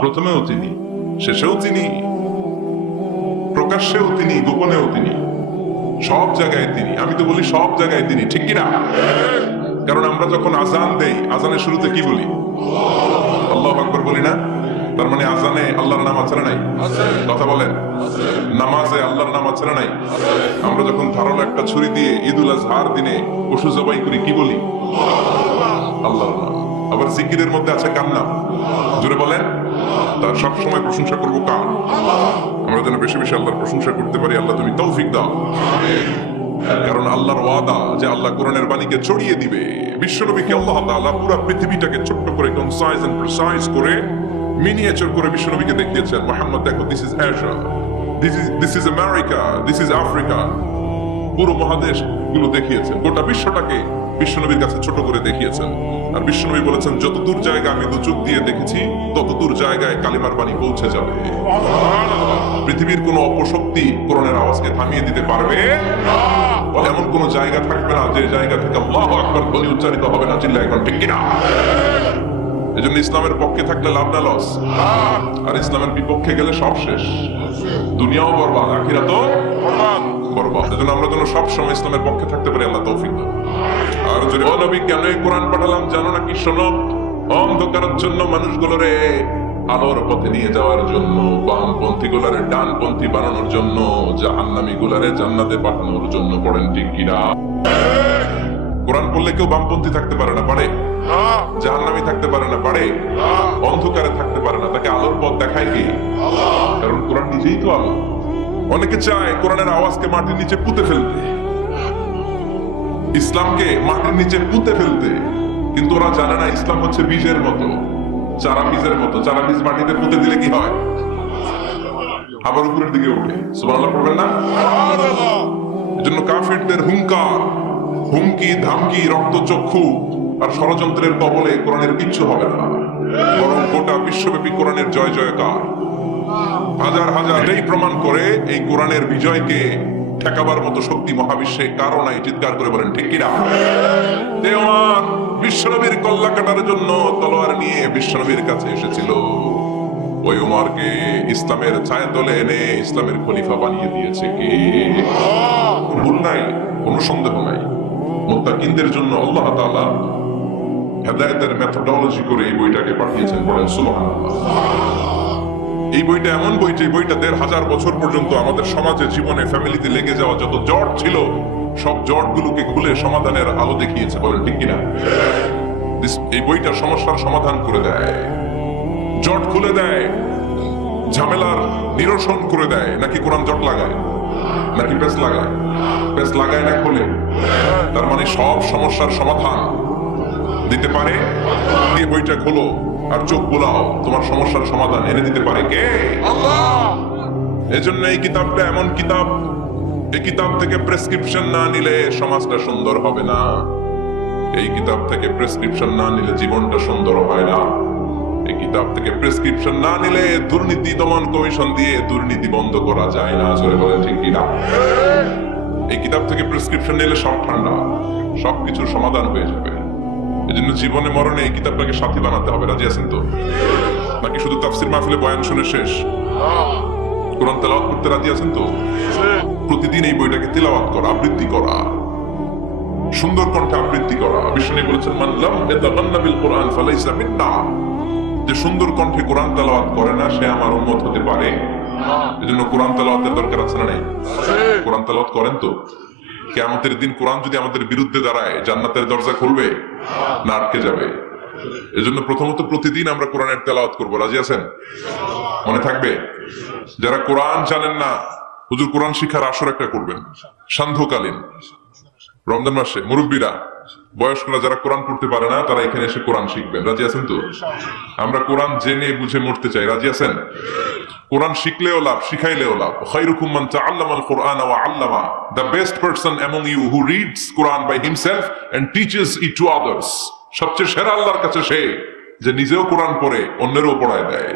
প্রথমেও তিনি, শেষেও তিনি, প্রকাশ্যেও তিনি, গোপনেও তিনি, সব জায়গায় তিনি। আমি তো বলি সব জায়গায় তিনি, ঠিক কিনা? কারণ আমরা যখন আজান দেই, আজানের শুরুতে কি বলি? আল্লাহু আকবার বলি না? তার মানে আজানে আল্লাহর নাম আছে না নাই? কথা বলেন। নামাজে আল্লাহর নাম আছে না নাই? আমরা যখন ধারালো একটা ছুরি দিয়ে ঈদুল আজহার দিনে পশু জবাই করি, কি বলি? আল্লাহর নাম। আবার জিকিরের মধ্যে আছে কার নাম? জোরে বলেন। তার সবসময় প্রশংসা করবো কার? আমরা যেন বেশি বেশি আল্লাহর প্রশংসা করতে পারি। আল্লাহ তুমি তৌফিক দাও। কারণ আল্লাহর ওয়াদা যে আল্লাহ কোরআনের বাণীকে ছড়িয়ে দিবে। বিশ্বনবীকে আল্লাহ তাআলা পুরো পৃথিবীটাকে ছোট্ট করে কনসাইজ এন্ড প্রিসাইজ করে মিনিয়েচার করে বিশ্বনবীকে দেখিয়েছেন। মুহাম্মদ দেখো, this is Asia, this is America, this is Africa. পুরো মহাদেশ গুলো দেখিয়েছেন, গোটা বিশ্বটাকে বিশ্বনবীর কাছে ছোট করে দেখিয়েছেন। আর বিশ্বনবী বলেছেন, যতদূর জায়গা আমি দু চোখ দিয়ে দেখেছি ততদূর জায়গায় কালিমার বাণী পৌঁছে যাবে। পৃথিবীর কোন অপশক্তি কোরআনের আওয়াজকে থামিয়ে দিতে পারবে না। এমন কোন জায়গা থাকবে না যে জায়গা থেকে আল্লাহু আকবার বলে উচ্চারিত হবে না। চিল্লায় এখন ঠিক কিনা? এজন্য ইসলামের পক্ষে থাকলে লাভ না লস, আর ইসলামের বিপক্ষে গেলে সব শেষ। দুনিয়াও বরবাদ, আখিরাতও বরবাদ। এজন্য আমরা যেন সবসময় ইসলামের পক্ষে থাকতে পারি। আল্লাহ তৌফিক দাও। আর যদি ও নবী কেন এই কোরআন পাঠালাম জানো নাকি? শোনো, অন্ধকারের জন্য মানুষগুলোরে আলোর পথে নিয়ে যাওয়ার জন্য, বামপন্থী গুলারে ডানপন্থী বানানোর জন্য, জাহান্নামী গুলারে জান্নাতে পাঠানোর জন্য। পড়েন ঠিক কিনা? কোরআন পড়লে কেউ বামপন্থী থাকতে পারে না, পারে? জাহান্নামী থাকতে পারে না, পারে? অন্ধকারে থাকতে পারে না। তাকে আলোর পথ দেখায় কি? কারণ কোরআন নিজেই তো আলো। অনেকে চায় কোরআনের আওয়াজকে মাটির নিচে পুঁতে ফেলতে, ইসলামকে মাটির নিচে পুঁতে ফেলতে, কিন্তু ওরা জানে না ইসলাম হচ্ছে বীজের মতো, চারা বীজের মতো। চারা বীজ মাটিতে পুঁতে দিলে কি হয়? আবার উপরের দিকে ওঠে। সুবহানাল্লাহ পড়বেন না? এজন্য কাফিরদের হুঙ্কার, হুমকি, ধামকি, রক্তচক্ষু আর ষড়যন্ত্রের কবলে কোরআনের কিচ্ছু হবে না, বরং গোটা বিশ্বব্যাপী কোরআনের জয় জয়কার। হাজার হাজার এই প্রমাণ করে এই কোরআনের বিজয়কে ঠেকাবার মতো শক্তি মহাবিশ্বে কারো নাই। চিৎকার করে বলেন ঠিক কিনা? দেওয়ান বিশ্বনবীর কল্লা কাটার জন্য তলোয়ার নিয়ে বিশ্বনবীর কাছে এসেছিল। ওই উমরকে ইসলামের ছায়াতলে এনে ইসলামের খলিফা বানিয়ে দিয়েছে কে? ভুল নাই, কোনো সন্দেহ নাই। মুত্তাকিনদের জন্য আল্লাহ তাআলা হেদায়েতের মেথোডোলজি করে এই বইটাকে পাঠিয়েছেন। বলেন সুবহানাল্লাহ। এই বইটা এমন বই যে বইটা ১৫০০ বছর পর্যন্ত আমাদের সমাজে, জীবনে, ফ্যামিলিতে লেগে যাওয়া যত জট ছিল সব জট গুলোকে খুলে সমাধানের আলো দেখিয়েছে। বলেন ঠিক কিনা? এই বইটা সমস্যার সমাধান করে দেয়, জট খুলে দেয়, ঝামেলার নিরসন করে দেয়। নাকি কোরআন জট লাগায়? নাকি পেস লাগায়? পেস লাগায় না, খোলে। তার মানে সব সমস্যার সমাধান দিতে পারে। এই বইটা খোলো আর চোখ বোলাও, তোমার সমস্যার সমাধান এনে দিতে পারে কে? আল্লাহ। এজন্য এই কিতাবটা এমন কিতাব, এই কিতাব থেকে প্রেসক্রিপশন না নিলে সমাজটা সুন্দর হবে না। এই কিতাব থেকে প্রেসক্রিপশন না নিলে জীবনটা সুন্দর হয় না। এই কিতাব থেকে প্রেসক্রিপশন না নিলে দুর্নীতি দমন কমিশন দিয়ে দুর্নীতি বন্ধ করা যায় না। জোরে বলেন ঠিক কিনা? এই কিতাব থেকে প্রেসক্রিপশন নিলে সব ঠান্ডা, সবকিছুর সমাধান হয়ে যাবে। এজন্য জীবনে মরণে এই কিতাবটাকে সাথী বানাতে হবে। রাজি আছেন তো? নাকি শুধু তাফসির মাহফিলে বয়ান শুনে শেষ? কোরআন তেলাওয়াত করতে রাজি আছেন তো? প্রতিদিন এই বইটাকে তেলাওয়াত করা, আবৃত্তি করা, সুন্দর কণ্ঠে আবৃত্তি করা। বিষ্ণু বলেছেন, মান লাম ইয়াতাগান্না বিল কোরআন ফালাইসা মিন্না। যে সুন্দর কণ্ঠে কোরআন তেলাওয়াত করে না সে আমার উম্মত হতে পারে। এজন্য কোরআন তেলাওয়াতের দরকার আছে না নাই? কোরআন তেলাওয়াত করেন তো? কিয়ামতের দিন কোরআন যদি আমাদের বিরুদ্ধে দাঁড়ায় জান্নাতের দরজা খুলবে না আটকে যাবে? এজন্য প্রথমত প্রতিদিন আমরা কোরআনের তেলাওয়াত করব। রাজি আছেন? মনে থাকবে? যারা কোরআন জানেন না, হুজুর কোরআন শিক্ষার আসর একটা করবেন সান্ধ্যকালীন রমজান মাসে। মুরব্বীরা, বয়স্করা যারা কোরআন পড়তে পারে না তারা এখানে এসে কোরআন শিখবেন। রাজি আছেন তো? আমরা কোরআন জেনে বুঝে মরতে চাই। রাজি আছেন? কোরআন শিখলেও লাভ, শিখাইলেও লাভ। খায়রুকুম মান তাআল্লামাল কুরআন ওয়া আল্লামা। The best person among you who reads Quran by himself and teaches it to others. সবচেয়ে সেরা আল্লাহর কাছে সে যে নিজেও কোরআন পড়ে অন্যেরও পড়ায় দেয়।